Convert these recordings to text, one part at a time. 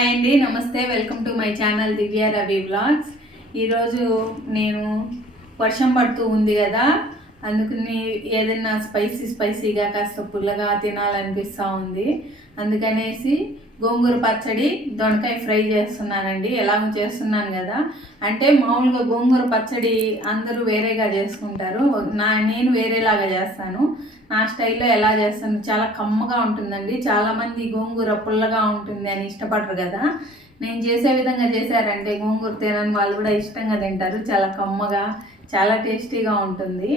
Hi అండి, నమస్తే. Welcome to my channel Divya Ravi vlogs. ఈరోజు నేను వర్షం పడుతూ ఉంది కదా, అందుకని ఏదైనా స్పైసీగా కాస్త పుల్లగా తినాలనిపిస్తూ ఉంది. అందుకనేసి గోంగూర పచ్చడి, దొండకాయ ఫ్రై చేస్తున్నానండి. ఎలాగో చేస్తున్నాను కదా, అంటే మామూలుగా గోంగూర పచ్చడి అందరూ వేరేగా చేసుకుంటారు, నేను వేరేలాగా చేస్తాను. నా స్టైల్లో ఎలా చేస్తాను, చాలా కమ్మగా ఉంటుందండి. చాలామంది గోంగూర పుల్లగా ఉంటుంది అని ఇష్టపడరు కదా, నేను చేసే విధంగా చేశారంటే గోంగూర తినని వాళ్ళు కూడా ఇష్టంగా తింటారు. చాలా కమ్మగా, చాలా టేస్టీగా ఉంటుంది.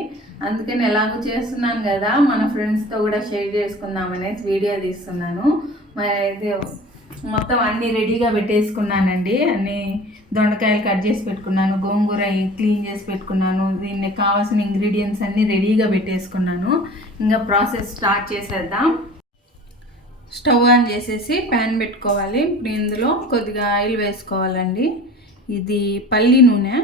అందుకని ఎలాగో చేస్తున్నాను కదా, మన ఫ్రెండ్స్తో కూడా షేర్ చేసుకుందామనేసి వీడియో తీస్తున్నాను. మరి మొత్తం అన్నీ రెడీగా పెట్టేసుకున్నానండి. అన్నీ దొండకాయలు కట్ చేసి పెట్టుకున్నాను, గోంగూర క్లీన్ చేసి పెట్టుకున్నాను, దీనికి కావాల్సిన ఇంగ్రీడియంట్స్ అన్నీ రెడీగా పెట్టేసుకున్నాను. ఇంకా ప్రాసెస్ స్టార్ట్ చేసేద్దాం. స్టవ్ ఆన్ చేసేసి ప్యాన్ పెట్టుకోవాలి. ఇప్పుడు ఇందులో కొద్దిగా ఆయిల్ వేసుకోవాలండి. ఇది పల్లి నూనె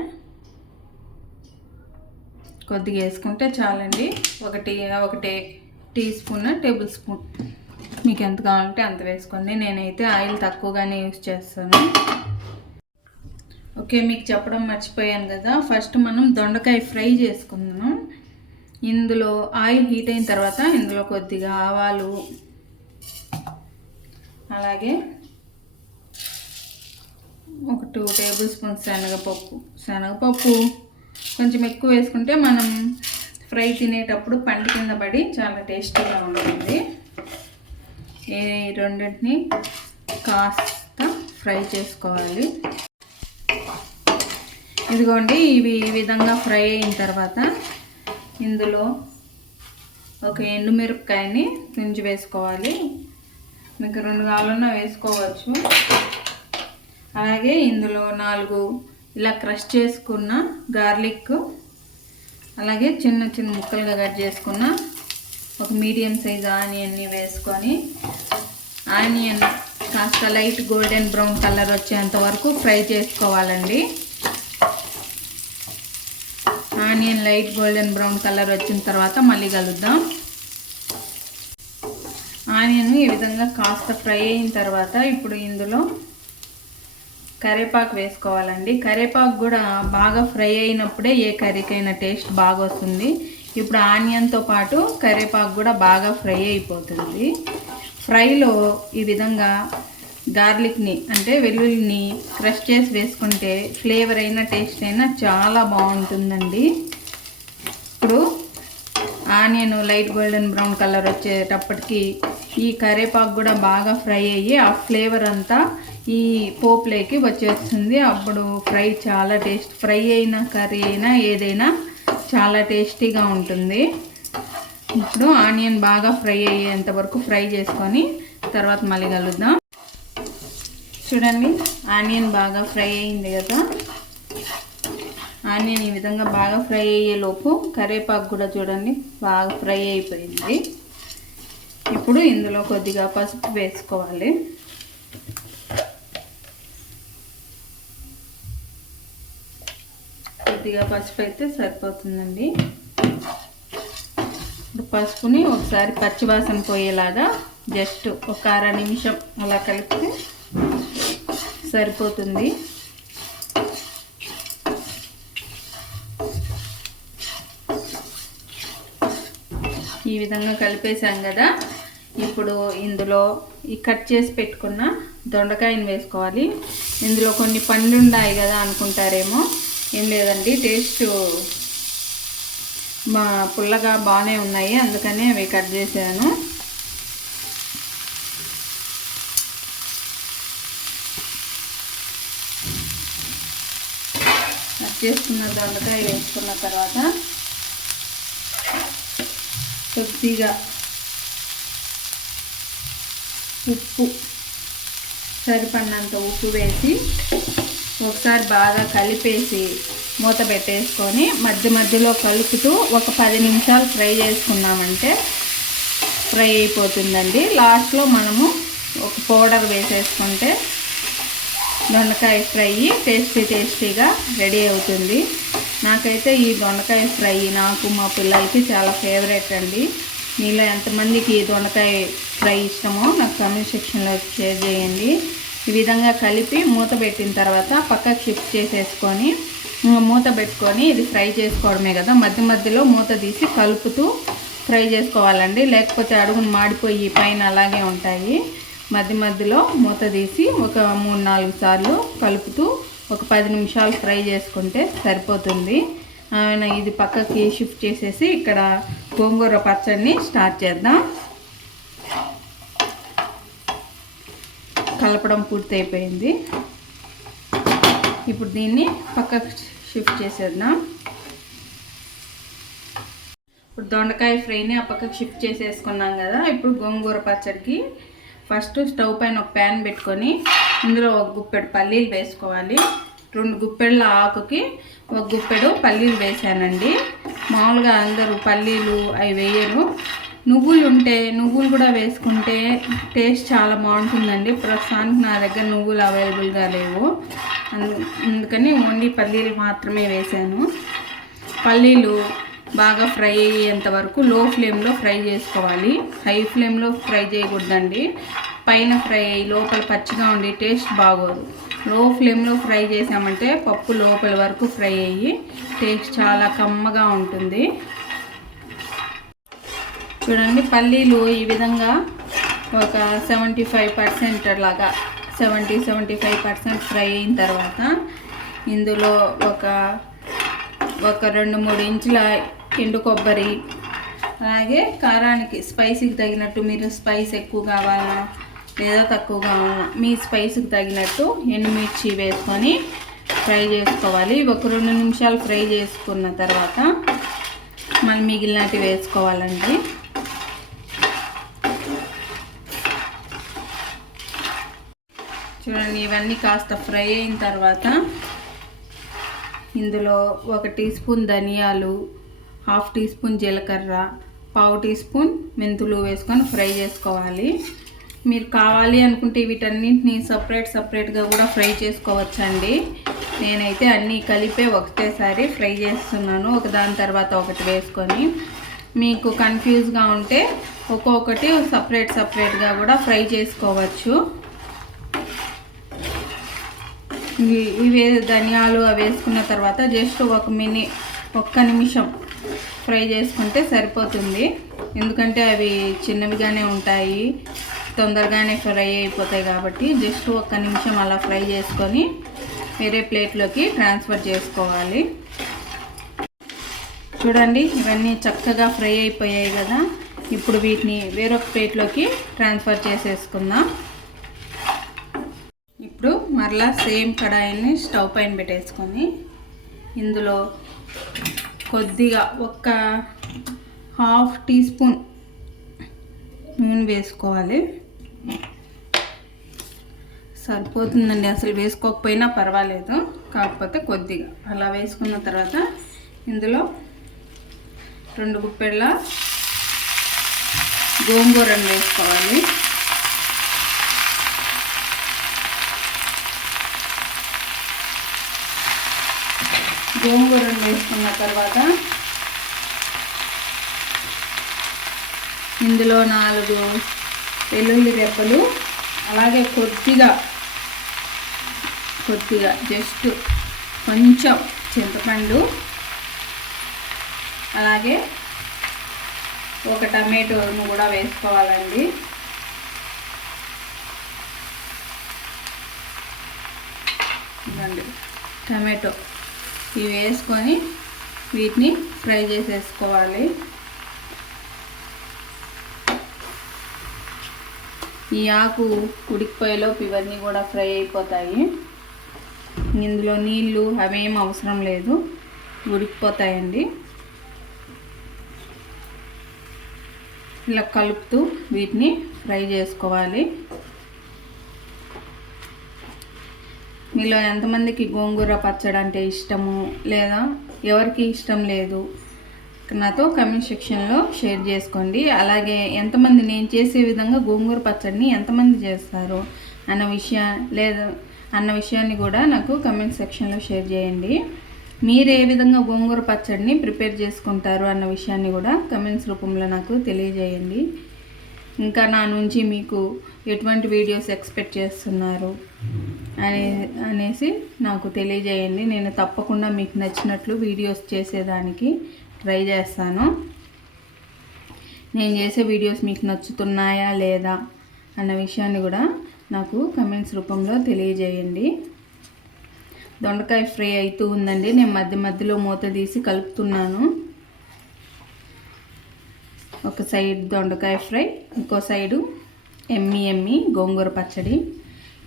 కొద్దిగా వేసుకుంటే చాలండి. ఒకటి టీ స్పూన్, టేబుల్ స్పూన్, మీకు ఎంత కావాలంటే అంత వేసుకోండి. నేనైతే ఆయిల్ తక్కువగానే యూజ్ చేస్తాను. ఓకే, మీకు చెప్పడం మర్చిపోయాను కదా, ఫస్ట్ మనం దొండకాయ ఫ్రై చేసుకుందాం. ఇందులో ఆయిల్ హీట్ అయిన తర్వాత ఇందులో కొద్దిగా ఆవాలు, అలాగే ఒక 2 టేబుల్ స్పూన్స్ శనగపప్పు కొంచెం ఎక్కువ వేసుకుంటే మనం ఫ్రై తినేటప్పుడు పంట కింద పడి చాలా టేస్టీగా ఉంటుంది. ఈ రెండింటిని కాస్త ఫ్రై చేసుకోవాలి. ఇదిగోండి, ఇవి ఈ విధంగా ఫ్రై అయిన తర్వాత ఇందులో ఒక ఎండుమిరపకాయని తుంచి వేసుకోవాలి. మీకు 2 కావాలన్నా వేసుకోవచ్చు. అలాగే ఇందులో 4 ఇలా క్రష్ చేసుకున్న గార్లిక్, అలాగే చిన్న చిన్న ముక్కలుగా కట్ చేసుకున్న ఒక మీడియం సైజ్ ఆనియన్ని వేసుకొని, ఆనియన్ కాస్త లైట్ గోల్డెన్ బ్రౌన్ కలర్ వచ్చేంత వరకు ఫ్రై చేసుకోవాలండి. Onion light golden brown colour వచ్చిన తర్వాత మళ్ళీ కలుద్దాం. ఆనియన్ ఈ విధంగా కాస్త ఫ్రై అయిన తర్వాత ఇప్పుడు ఇందులో కరివేపాకు వేసుకోవాలండి. కరివేపాకు కూడా బాగా ఫ్రై అయినప్పుడే ఏ కర్రీకైనా టేస్ట్ బాగా వస్తుంది. ఇప్పుడు ఆనియన్తో పాటు కరివేపాకు కూడా బాగా ఫ్రై అయిపోతుంది. ఫ్రైలో ఈ విధంగా గార్లిక్ని అంటే వెల్లుల్లిని క్రష్ చేసి వేసుకుంటే ఫ్లేవర్ అయినా టేస్ట్ అయినా చాలా బాగుంటుందండి. ఇప్పుడు onion light golden brown colour వచ్చేటప్పటికి ఈ కరివేపాకు కూడా బాగా ఫ్రై అయ్యి ఆ ఫ్లేవర్ అంతా ఈ పోపులోకి వచ్చేస్తుంది. అప్పుడు ఫ్రై అయినా కర్రీ అయినా ఏదైనా చాలా టేస్టీగా ఉంటుంది. ఇప్పుడు ఆనియన్ బాగా ఫ్రై అయ్యేంత వరకు ఫ్రై చేసుకొని తర్వాత మళ్ళీ కలుద్దాం. చూడండి, ఆనియన్ బాగా ఫ్రై అయింది కదా. ఆనియన్ ఈ విధంగా బాగా ఫ్రై అయ్యేలోపు కరివేపాకు కూడా చూడండి బాగా ఫ్రై అయిపోయింది. ఇప్పుడు ఇందులో కొద్దిగా పసుపు వేసుకోవాలి. కొద్దిగా పసుపు అయితే సరిపోతుందండి. పసుపుని ఒకసారి పచ్చివాసన పోయేలాగా జస్ట్ ఒక 1/2 నిమిషం అలా కలిపితే సరిపోతుంది. ఈ విధంగా కలిపేసాం కదా, ఇప్పుడు ఇందులో ఈ కట్ చేసి పెట్టుకున్న దొండకాయని వేసుకోవాలి. ఇందులో కొన్ని పండు ఉన్నాయి కదా అనుకుంటారేమో, ఏం లేదండి, టేస్ట్ పుల్లగా బాగానే ఉన్నాయి, అందుకని అవి కట్ చేశాను. కట్ చేసుకున్న దొండకాయ వేసుకున్న తర్వాత కొద్దిగా ఉప్పు, సరిపడినంత ఉప్పు వేసి ఒకసారి బాగా కలిపేసి మూత పెట్టేసుకొని మధ్యలో కలుపుతూ ఒక 10 నిమిషాలు ఫ్రై చేసుకున్నామంటే ఫ్రై అయిపోతుందండి. లాస్ట్లో మనము ఒక పౌడర్ వేసేసుకుంటే దొండకాయ ఫ్రై టేస్టీగా రెడీ అవుతుంది. నాకైతే ఈ దొండకాయ ఫ్రై నాకు మా పిల్లలకి చాలా ఫేవరెట్ అండి. మీలో ఎంతమందికి ఈ దొండకాయ ఫ్రై ఇష్టమో నాకు కామెంట్ సెక్షన్లో షేర్ చేయండి. ఈ విధంగా కలిపి మూత పెట్టిన తర్వాత పక్కకు షిఫ్ట్ చేసేసుకొని మూత పెట్టుకొని ఇది ఫ్రై చేసుకోవడమే కదా. మధ్య మధ్యలో మూత తీసి కలుపుతూ ఫ్రై చేసుకోవాలండి, లేకపోతే అడుగును మాడిపోయి పైన అలాగే ఉంటాయి. మధ్య మధ్యలో మూత తీసి ఒక 3-4 సార్లు కలుపుతూ ఒక 10 నిమిషాలు ఫ్రై చేసుకుంటే సరిపోతుంది. ఇది పక్కకి షిఫ్ట్ చేసేసి ఇక్కడ గోంగూర పచ్చడిని స్టార్ట్ చేద్దాం. కలపడం పూర్తయిపోయింది. ఇప్పుడు దీన్ని పక్కకు షిఫ్ట్ చేసేద్దాం. ఇప్పుడు దొండకాయ ఫ్రైని ఆ పక్కకు షిఫ్ట్ చేసేసుకున్నాం కదా. ఇప్పుడు గోంగూర పచ్చడికి ఫస్ట్ స్టవ్ పైన ఒక ప్యాన్ పెట్టుకొని ఇందులో ఒక గుప్పెడు పల్లీలు వేసుకోవాలి. 2 గుప్పెళ్ళ ఆకుకి 1 గుప్పెడు పల్లీలు వేసానండి. మామూలుగా అందరూ పల్లీలు అవి వేయరు. నువ్వులు ఉంటే నువ్వులు కూడా వేసుకుంటే టేస్ట్ చాలా బాగుంటుందండి. ప్రస్తుతానికి నా దగ్గర నువ్వులు అవైలబుల్గా లేవు, అందుకని ఓన్లీ పల్లీలు మాత్రమే వేసాను. పల్లీలు బాగా ఫ్రై అయ్యేంత వరకు లో ఫ్లేమ్లో ఫ్రై చేసుకోవాలి. హై ఫ్లేమ్లో ఫ్రై చేయకూడదండి, పైన ఫ్రై అయ్యి లోపల పచ్చిగా ఉండి టేస్ట్ బాగోదు. లో ఫ్లేమ్లో ఫ్రై చేసామంటే పప్పు లోపల వరకు ఫ్రై అయ్యి టేస్ట్ చాలా కమ్మగా ఉంటుంది. చూడండి, పల్లీలు ఈ విధంగా ఒక 75% లాగా 70-75% ఫ్రై అయిన తర్వాత ఇందులో ఒక 2-3 ఇంచుల ఎండు కొబ్బరి, అలాగే కారానికి స్పైసీకి తగినట్టు మీరు స్పైస్ ఎక్కువ కావాలా లేదా తక్కువ కావాలా మీ స్పైస్కి తగినట్టు ఎండుమిర్చి వేసుకొని ఫ్రై చేసుకోవాలి. ఒక 2 నిమిషాలు ఫ్రై చేసుకున్న తర్వాత మళ్ళీ మిగిలినవి వేసుకోవాలండి. చూడండి, ఇవన్నీ కాస్త ఫ్రై అయిన తర్వాత ఇందులో 1 టీ స్పూన్ ధనియాలు, 1/2 టీ స్పూన్ జీలకర్ర, 1/4 టీ స్పూన్ మెంతులు వేసుకొని ఫ్రై చేసుకోవాలి. మీరు కావాలి అనుకుంటే వీటన్నింటినీ సపరేట్గా కూడా ఫ్రై చేసుకోవచ్చండి. నేనైతే అన్నీ కలిపే ఒకటేసారి ఫ్రై చేస్తున్నాను, ఒకదాని తర్వాత ఒకటి వేసుకొని. మీకు కన్ఫ్యూజ్గా ఉంటే ఒక్కొక్కటి సపరేట్గా కూడా ఫ్రై చేసుకోవచ్చు. ఇవి ధనియాలు అవి వేసుకున్న తర్వాత జస్ట్ 1 నిమిషం ఫ్రై చేసుకుంటే సరిపోతుంది. ఎందుకంటే అవి చిన్నవిగానే ఉంటాయి, తొందరగానే ఫ్రై అయిపోతాయి కాబట్టి జస్ట్ 1 నిమిషం అలా ఫ్రై చేసుకొని వేరే ప్లేట్లోకి ట్రాన్స్ఫర్ చేసుకోవాలి. చూడండి, ఇవన్నీ చక్కగా ఫ్రై అయిపోయాయి కదా. ఇప్పుడు వీటిని వేరొక ప్లేట్లోకి ట్రాన్స్ఫర్ చేసేసుకుందాం. ఇప్పుడు మరలా సేమ్ కడాయిని స్టవ్ పైన పెట్టేసుకొని ఇందులో కొద్దిగా 1/2 టీ స్పూన్ నూనె వేసుకోవాలి. సరిపోతుందండి, అసలు వేసుకోకపోయినా పర్వాలేదు, కాకపోతే కొద్దిగా అలా వేసుకున్న తర్వాత ఇందులో 2 గుప్పెళ్ళ గోంగూరను వేసుకోవాలి. గోంగూరను వేసుకున్న తర్వాత ఇందులో 4 వెల్లుల్లి రెబ్బలు, అలాగే కొద్దిగా జస్ట్ కొంచెం చింతపండు, అలాగే 1 టమాటోను కూడా వేసుకోవాలండి. టమాటో ఇవి వేసుకొని వీటిని ఫ్రై చేసేసుకోవాలి. ఈ ఆకు ఉడికిపోయేలోపు ఇవన్నీ కూడా ఫ్రై అయిపోతాయి. ఇందులో నీళ్ళు అవేం అవసరం లేదు, ఉడికిపోతాయండి. ఇలా కలుపుతూ వీటిని ఫ్రై చేసుకోవాలి. మీలో ఎంతమందికి గోంగూర పచ్చడి అంటే ఇష్టము, లేదా ఎవరికి ఇష్టం లేదు, నాతో కమెంట్ సెక్షన్లో షేర్ చేసుకోండి. అలాగే ఎంతమంది నేను చేసే విధంగా గోంగూర పచ్చడిని ఎంతమంది చేస్తారు అన్న విషయాన్ని కూడా నాకు కమెంట్ సెక్షన్లో షేర్ చేయండి. మీరు ఏ విధంగా గోంగూర పచ్చడిని ప్రిపేర్ చేసుకుంటారు అన్న విషయాన్ని కూడా కమెంట్స్ రూపంలో నాకు తెలియజేయండి. ఇంకా నా నుంచి మీకు ఎటువంటి వీడియోస్ ఎక్స్పెక్ట్ చేస్తున్నారు అనేసి నాకు తెలియజేయండి. నేను తప్పకుండా మీకు నచ్చినట్లు వీడియోస్ చేసేదానికి ట్రై చేస్తాను. నేను చేసే వీడియోస్ మీకు నచ్చుతున్నాయా లేదా అన్న విషయాన్ని కూడా నాకు కమెంట్స్ రూపంలో తెలియజేయండి. దొండకాయ ఫ్రై అవుతూ ఉందండి. నేను మధ్య మధ్యలో మూత తీసి కలుపుతున్నాను. ఒక సైడ్ దొండకాయ ఫ్రై, ఇంకో సైడు ఎమ్మి గోంగూర పచ్చడి.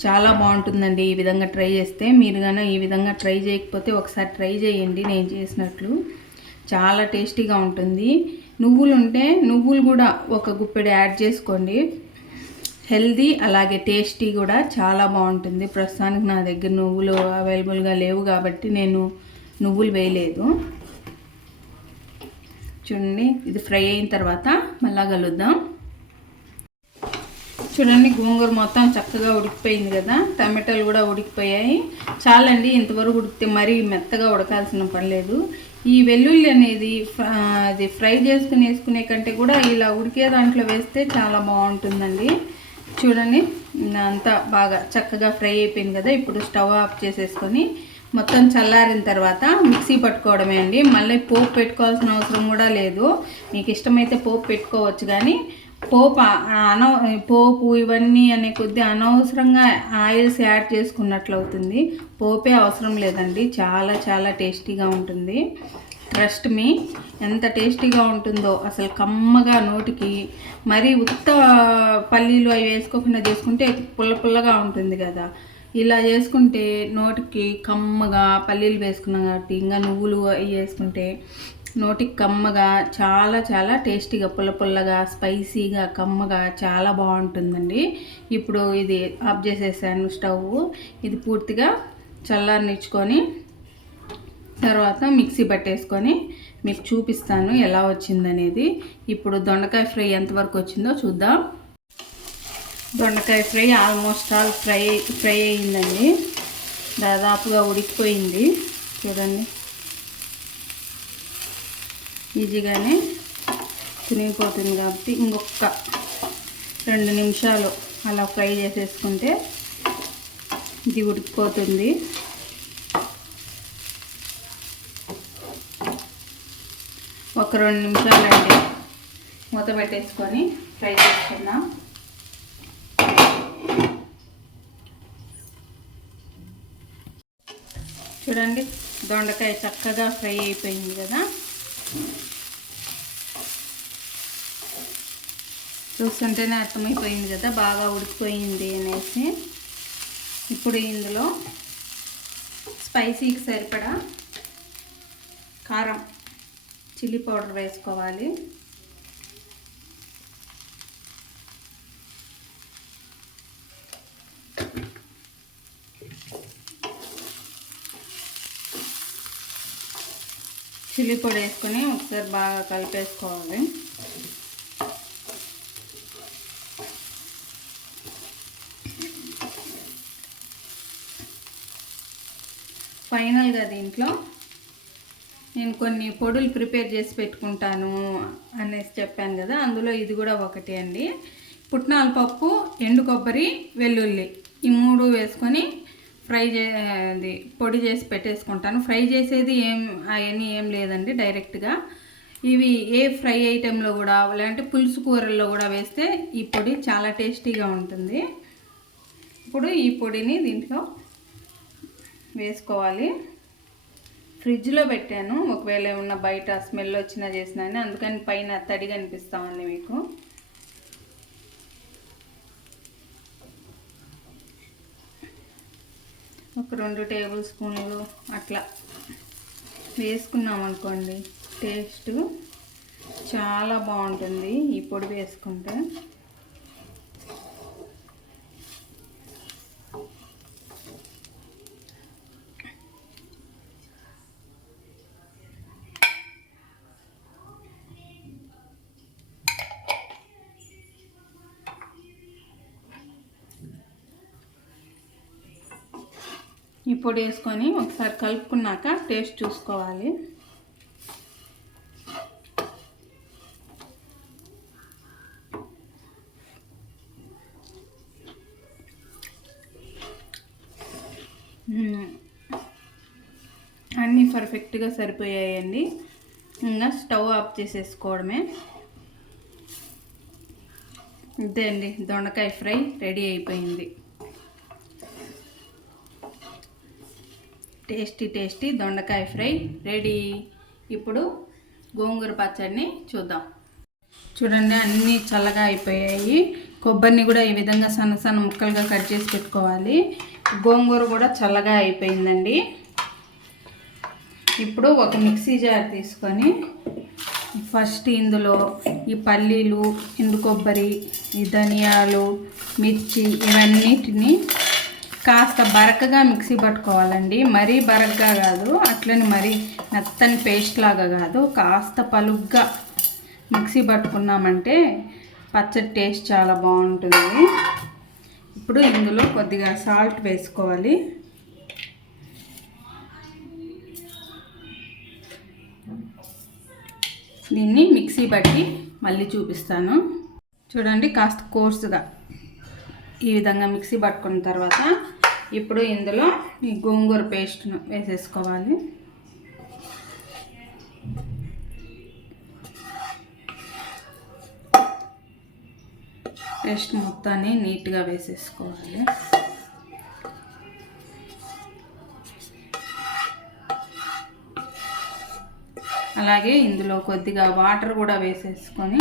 చాలా బాగుంటుందండి ఈ విధంగా ట్రై చేస్తే. మీరు కానీ ఈ విధంగా ట్రై చేయకపోతే ఒకసారి ట్రై చేయండి నేను చేసినట్లు. చాలా టేస్టీగా ఉంటుంది. నువ్వులు ఉంటే నువ్వులు కూడా ఒక గుప్పెడు యాడ్ చేసుకోండి. హెల్దీ అలాగే టేస్టీ కూడా చాలా బాగుంటుంది. ప్రస్తుతానికి నా దగ్గర నువ్వులు అవైలబుల్గా లేవు కాబట్టి నేను నువ్వులు వేయలేదు. చూడండి, ఇది ఫ్రై అయిన తర్వాత మళ్ళా కలుద్దాం. చూడండి, గోంగూర మొత్తం చక్కగా ఉడికిపోయింది కదా, టమాటాలు కూడా ఉడికిపోయాయి. చాలండి, ఇంతవరకు ఉడికితే మరీ మెత్తగా ఉడకాల్సిన పని లేదు. ఈ వెల్లుల్లి అనేది అది ఫ్రై చేసుకుని వేసుకునే కంటే కూడా ఇలా ఉడికే దాంట్లో వేస్తే చాలా బాగుంటుందండి. చూడండి, అంతా బాగా చక్కగా ఫ్రై అయిపోయింది కదా. ఇప్పుడు స్టవ్ ఆఫ్ చేసేసుకొని మొత్తం చల్లారిన తర్వాత మిక్సీ పట్టుకోవడమే అండి. మళ్ళీ పోపు పెట్టుకోవాల్సిన అవసరం కూడా లేదు. మీకు ఇష్టమైతే పోపు పెట్టుకోవచ్చు, కానీ పోపు ఇవన్నీ అనే కొద్దీ అనవసరంగా ఆయిల్స్ యాడ్ చేసుకున్నట్లు అవుతుంది. పోపే అవసరం లేదండి. చాలా చాలా టేస్టీగా ఉంటుంది. ట్రస్ట్ మీ, ఎంత టేస్టీగా ఉంటుందో అసలు. కమ్మగా నోటికి, మరీ ఉత్త పల్లీలు అవి వేసుకోకుండా చేసుకుంటే పుల్లగా ఉంటుంది కదా. ఇలా చేసుకుంటే నోటికి కమ్మగా, పల్లీలు వేసుకున్నాం కాబట్టి ఇంకా నువ్వులు అవి వేసుకుంటే నోటికి కమ్మగా, చాలా చాలా టేస్టీగా, పుల్లగా, స్పైసీగా, కమ్మగా చాలా బాగుంటుందండి. ఇప్పుడు ఇది ఆఫ్ చేసేసాను స్టవ్. ఇది పూర్తిగా చల్లారనిచ్చుకొని తర్వాత మిక్సీ పట్టేసుకొని మీకు చూపిస్తాను ఎలా వచ్చిందనేది. ఇప్పుడు దొండకాయ ఫ్రై ఎంతవరకు వచ్చిందో చూద్దాం. దొండకాయ ఫ్రై ఆల్మోస్ట్ ఆల్ ఫ్రై అయిందండి. దాదాపుగా ఉడికిపోయింది. చూడండి, ఈజీగానే తినిగిపోతుంది కాబట్టి ఇంకొక 2 నిమిషాలు అలా ఫ్రై చేసేసుకుంటే ఇది ఉడికిపోతుంది. ఒక 2 నిమిషాలు అండి మూత పెట్టేసుకొని ఫ్రై చేసుకుందాం. చూడండి, దొండకాయ చక్కగా ఫ్రై అయిపోయింది కదా. చూస్తుంటేనే అర్థమైపోయింది కదా బాగా ఉడికిపోయింది అనేసి. ఇప్పుడు ఇందులో స్పైసీకి సరిపడా కారం, చిల్లీ పౌడర్ వేసుకోవాలి. చిల్లీ పొడి వేసుకొని ఒకసారి బాగా కలిపేసుకోవాలి. ఫైనల్గా దీంట్లో నేను కొన్ని పొడులు ప్రిపేర్ చేసి పెట్టుకుంటాను అనేసి చెప్పాను కదా, అందులో ఇది కూడా ఒకటి అండి. పుట్నాల పప్పు, ఎండు కొబ్బరి, వెల్లుల్లి ఈ 3 వేసుకొని పొడి చేసి పెట్టేసుకుంటాను. ఫ్రై చేసేది అవన్నీ ఏం లేదండి, డైరెక్ట్గా ఇవి ఏ ఫ్రై ఐటెంలో కూడా, లేదంటే పులుసు కూరల్లో కూడా వేస్తే ఈ పొడి చాలా టేస్టీగా ఉంటుంది. ఇప్పుడు ఈ పొడిని దీంట్లో వేసుకోవాలి. ఫ్రిడ్జ్లో పెట్టాను, ఒకవేళ ఏమన్నా బయట స్మెల్ వచ్చినా చేసినా, అందుకని పైన తడిగా అనిపిస్తూ ఉంది మీకు. ఒక 2 టేబుల్ స్పూన్లు అట్లా వేసుకున్నాం అనుకోండి, టేస్ట్ చాలా బాగుంటుంది ఈ పొడి వేసుకుంటే. ఈ పొడి వేసుకొని ఒకసారి కలుపుకున్నాక టేస్ట్ చూసుకోవాలి. అన్నీ పర్ఫెక్ట్గా సరిపోయాయండి. ఇంకా స్టవ్ ఆఫ్ చేసేసుకోవడమే. అంతే అండి, దొండకాయ ఫ్రై రెడీ అయిపోయింది. టేస్టీ దొండకాయ ఫ్రై రెడీ. ఇప్పుడు గోంగూర పచ్చడిని చూద్దాం. చూడండి, అన్నీ చల్లగా అయిపోయాయి. కొబ్బరిని కూడా ఈ విధంగా సన్న సన్న ముక్కలుగా కట్ చేసి పెట్టుకోవాలి. గోంగూర కూడా చల్లగా అయిపోయిందండి. ఇప్పుడు ఒక మిక్సీ జార్ తీసుకొని ఫస్ట్ ఇందులో ఈ పల్లీలు, ఎండు కొబ్బరి, ఈ ధనియాలు, మిర్చి ఇవన్నిటిని కాస్త బరకగా మిక్సీ పట్టుకోవాలండి. మరీ బరకగా కాదు, అట్లని మరీ మెత్తని పేస్ట్ లాగా కాదు, కాస్త పలుగ్గా మిక్సీ పట్టుకున్నామంటే పచ్చడి టేస్ట్ చాలా బాగుంటుంది. ఇప్పుడు ఇందులో కొద్దిగా సాల్ట్ వేసుకోవాలి. దీన్ని మిక్సీ పట్టి మళ్ళీ చూపిస్తాను. చూడండి, కాస్త కోర్సుగా ఈ విధంగా మిక్సీ పట్టుకున్న తర్వాత ఇప్పుడు ఇందులో ఈ గోంగూర పేస్ట్ను వేసేసుకోవాలి. పేస్ట్ మొత్తాన్ని నీట్గా వేసేసుకోవాలి. అలాగే ఇందులో కొద్దిగా వాటర్ కూడా వేసేసుకొని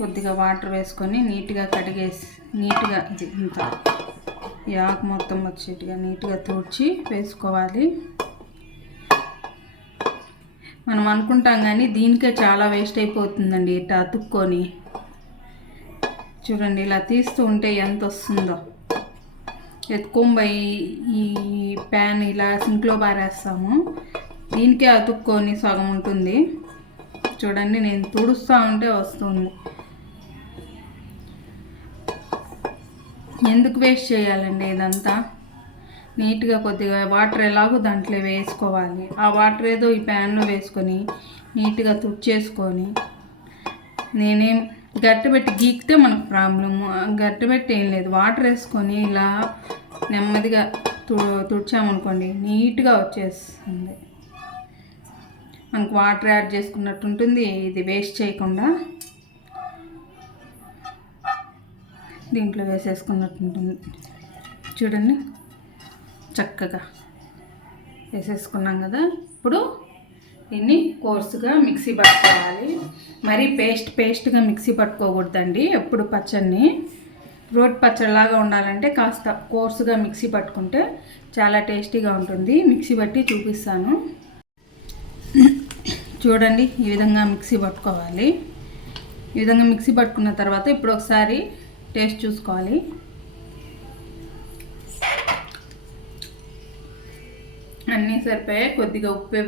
కొద్దిగా వాటర్ వేసుకొని నీట్గా కడిగేసి నీట్గా ఇంత ఈ ఆకు మొత్తం వచ్చేట్టుగా నీట్గా తుడిచి వేసుకోవాలి. మనం అనుకుంటాం కానీ దీనికే చాలా వేస్ట్ అయిపోతుందండి ఇట్లా అతుక్కొని. చూడండి, ఇలా తీస్తూ ఉంటే ఎంత వస్తుందో. ఎత్తుకొంబై ఈ ప్యాన్ ఇలా సింక్లో పారేస్తాము, దీనికే అతుక్కొని సగం ఉంటుంది. చూడండి, నేను తుడుస్తూ ఉంటే వస్తుంది. ఎందుకు వేస్ట్ చేయాలండి ఇదంతా? నీట్గా కొద్దిగా వాటర్ ఎలాగో దాంట్లో వేసుకోవాలి. ఆ వాటర్ ఏదో ఈ ప్యాన్లో వేసుకొని నీట్గా తుడిచేసుకొని, నేనేం గట్టిపెట్టి గీకితే మనకు ప్రాబ్లము, గట్టిపెట్టి ఏం లేదు, వాటర్ వేసుకొని ఇలా నెమ్మదిగా తుడిచామనుకోండి నీట్గా వచ్చేస్తుంది. మనకు వాటర్ యాడ్ చేసుకున్నట్టు ఉంటుంది. ఇది వేస్ట్ చేయకుండా దీంట్లో వేసేసుకున్నట్టు ఉంటుంది. చూడండి, చక్కగా వేసేసుకున్నాం కదా. ఇప్పుడు దీన్ని కోర్సుగా మిక్సీ పట్టుకోవాలి. మరీ పేస్ట్గా మిక్సీ పట్టుకోకూడదండి. ఎప్పుడు పచ్చడిని రోటి పచ్చడిలాగా ఉండాలంటే కాస్త కోర్సుగా మిక్సీ పట్టుకుంటే చాలా టేస్టీగా ఉంటుంది. మిక్సీ పట్టి చూపిస్తాను. చూడండి, ఈ విధంగా మిక్సీ పట్టుకోవాలి. ఈ విధంగా మిక్సీ పట్టుకున్న తర్వాత ఇప్పుడు ఒకసారి టేస్ట్ చూసుకోవాలి. అన్నీ సరిపోయాయి. కొద్దిగా ఉప్పు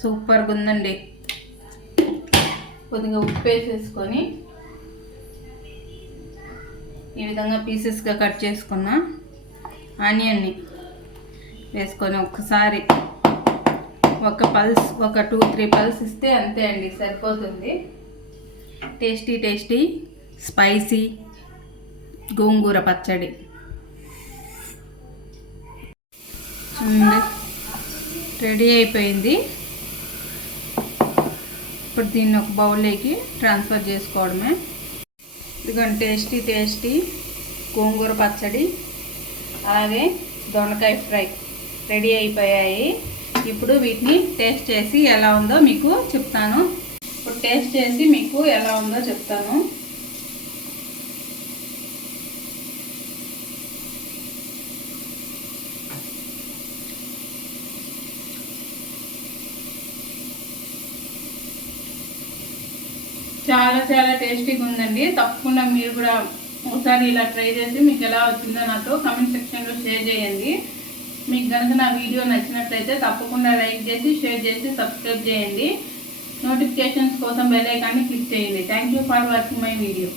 సూపర్గా ఉందండి. కొద్దిగా ఉప్పు వేసేసుకొని ఈ విధంగా పీసెస్గా కట్ చేసుకున్న ఆనియన్ని వేసుకొని ఒక్కసారి ఒక 2-3 పల్స్ ఇస్తే అంతే అండి, సరిపోతుంది. టేస్టీ స్పైసీ గోంగూర పచ్చడి రెడీ అయిపోయింది. ఇప్పుడు దీన్ని ఒక బౌల్లోకి ట్రాన్స్ఫర్ చేసుకోవడమే. ఇదిగోండి, టేస్టీ గోంగూర పచ్చడి అలాగే దొండకాయ ఫ్రై రెడీ అయిపోయాయి. ఇప్పుడు వీటిని టేస్ట్ చేసి ఎలా ఉందో మీకు చెప్తాను. చాలా టేస్టీగా ఉందండి. తప్పకుండా మీరు కూడా ఒకసారి ఇలా ట్రై చేసి మీకు ఎలా వచ్చిందో నాతో కామెంట్ సెక్షన్లో షేర్ చేయండి. మీకు కనుక నా వీడియో నచ్చినట్లయితే తప్పకుండా లైక్ చేసి, షేర్ చేసి, సబ్స్క్రైబ్ చేయండి. నోటిఫికేషన్స్ కోసం బెల్ ఐకాన్ని క్లిక్ చేయండి. Thank you for watching my video.